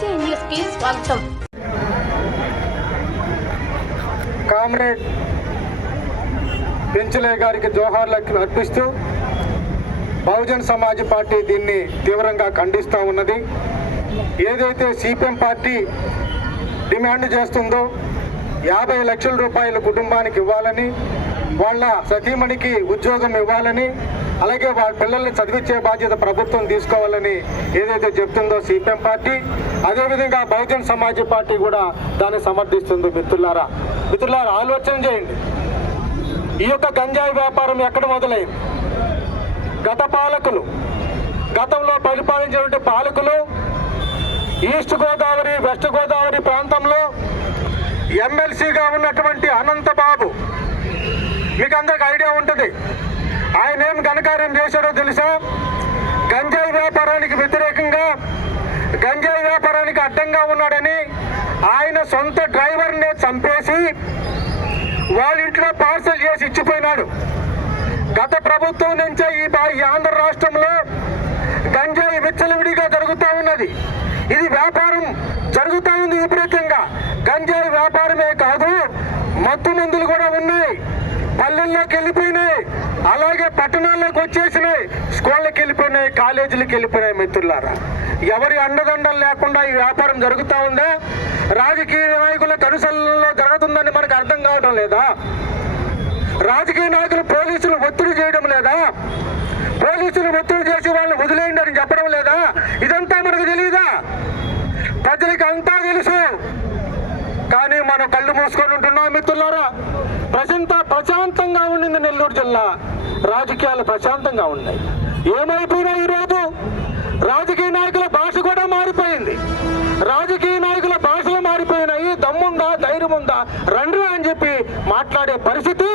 BC న్యూస్కి స్వాగతం. Comrade పెంచలే గారికి జోహార్లు అర్పిస్తూ బహుజన్ సమాజ్ పార్టీ దీన్ని తీవ్రంగా ఖండిస్తూ ఉన్నది. ఏదైతే సిపిఎం పార్టీ డిమాండ్ చేస్తుందో యాభై లక్షల రూపాయల కుటుంబానికి ఇవ్వాలని వాళ్ళ సతీమణికి ఉద్యోగం ఇవ్వాలని అలాగే వాళ్ళ పిల్లల్ని చదివించే బాధ్యత ప్రభుత్వం తీసుకోవాలని ఏదైతే చెప్తుందో సిపిఎం పార్టీ అదేవిధంగా బహుజన్ సమాజ్ పార్టీ కూడా దాన్ని సమర్థిస్తుంది మిత్రులారా. మిత్రులారా ఆలోచన చేయండి. ఈ యొక్క గంజాయి వ్యాపారం ఎక్కడ మొదలైంది? గత పాలకులు గతంలో పరిపాలించినటువంటి పాలకులు ఈస్ట్ గోదావరి వెస్ట్ గోదావరి ప్రాంతంలో ఎమ్మెల్సీగా ఉన్నటువంటి అనంతబాబు. మీకు అందరికి ఐడియా ఉంటుంది. ఆయన ఏం ఘనకార్యం చేశాడో తెలుసా? గంజాయి వ్యాపారానికి వ్యతిరేకంగా గంజాయి వ్యాపారానికి అడ్డంగా ఉన్నాడని ఆయన సొంత డ్రైవర్నే చంపేసి వాళ్ళ ఇంట్లో పార్సల్ చేసి ఇచ్చిపోయినాడు. గత ప్రభుత్వం నుంచే ఈ ఈ ఆంధ్ర రాష్ట్రంలో గంజాయి విచ్చలవిడిగా జరుగుతూ ఉన్నది. ఇది వ్యాపారం జరుగుతూ ఉంది విపరీతంగా. గంజాయి వ్యాపారమే కాదు మత్తు మందులు కూడా ఉన్నాయి. పల్లెల్లోకి వెళ్ళిపోయినాయి. అలాగే పట్టణాల్లోకి వచ్చేసినాయి. స్కూళ్ళకి వెళ్ళిపోయినాయి కాలేజీలకు వెళ్ళిపోయినాయి మిత్రులారా. ఎవరి అండదండలు లేకుండా ఈ వ్యాపారం జరుగుతూ ఉందా? రాజకీయ నాయకుల కనుసల్లో జరుగుతుందని మనకు అర్థం కావడం లేదా? రాజకీయ నాయకులు పోలీసులు ఒత్తిడి చేయడం లేదా? పోలీసులు ఒత్తిడి చేసి వాళ్ళని వదిలేయండి అని చెప్పడం లేదా? ఇదంతా మనకు తెలియదా ప్రజలకి అంతా తెలుసు. కానీ మనం కళ్ళు మూసుకొని ఉంటున్నాం మిత్రులారా. ప్రజంతా ప్రశాంతంగా ఉండింది నెల్లూరు జిల్లా. రాజకీయాలు ప్రశాంతంగా ఉన్నాయి. ఏమైపోయినాయి ఈరోజు రాజకీయ నాయకుల భాష కూడా మారిపోయింది. రాజకీయ నాయకుల భాషలు మారిపోయినాయి. దమ్ముందా ధైర్యం ఉందా రండి అని చెప్పి మాట్లాడే పరిస్థితి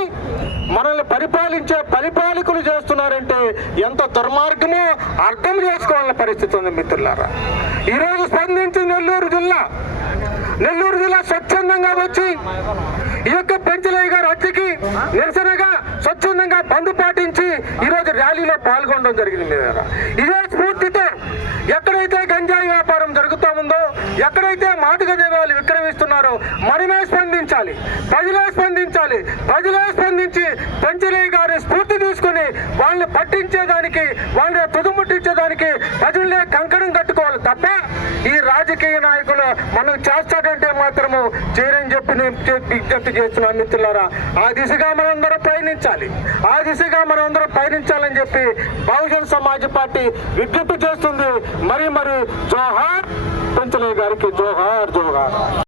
మనల్ని పరిపాలించే పరిపాలకులు చేస్తున్నారంటే ఎంత దుర్మార్గమో అర్థం చేసుకోవాలన్న పరిస్థితి ఉంది మిత్రులారా. ఈరోజు స్పందించి నెల్లూరు జిల్లా. నెల్లూరు జిల్లా స్వచ్ఛందంగా వచ్చి ఈ యొక్క పెంచలయ్య గారు హత్యకి నిరసనగా స్వచ్ఛందంగా బంద్ పాటించి ఈరోజు ర్యాలీలో పాల్గొనడం జరిగింది. మీద ఇదే స్ఫూర్తితో ఎక్కడైతే గంజాయి వ్యాపారం జరుగుతూ ఉందో ఎక్కడైతే మాటుక దేవాలు విక్రమిస్తున్నారో మనమే స్పందించాలి. ప్రజలే స్పందించాలి. ప్రజలే స్పందించి పెంచలయ్య గారి స్ఫూర్తి తీసుకొని వాళ్ళని పట్టించేదానికి వాళ్ళని తుదుముట్టించేదానికి ప్రజలు రాజకీయ నాయకులు మనం చేస్తాడంటే మాత్రము చేయరని చెప్పి విజ్ఞప్తి చేస్తున్నాను మిత్రులారా. ఆ దిశగా మనందరం పయనించాలి ఆ దిశగా మనందరం పయనించాలని చెప్పి బహుజన్ సమాజ్ పార్టీ విజ్ఞప్తి చేస్తుంది. మరి మరి జోహార్ పెంచలే గారికి జోహార్ జోహార్.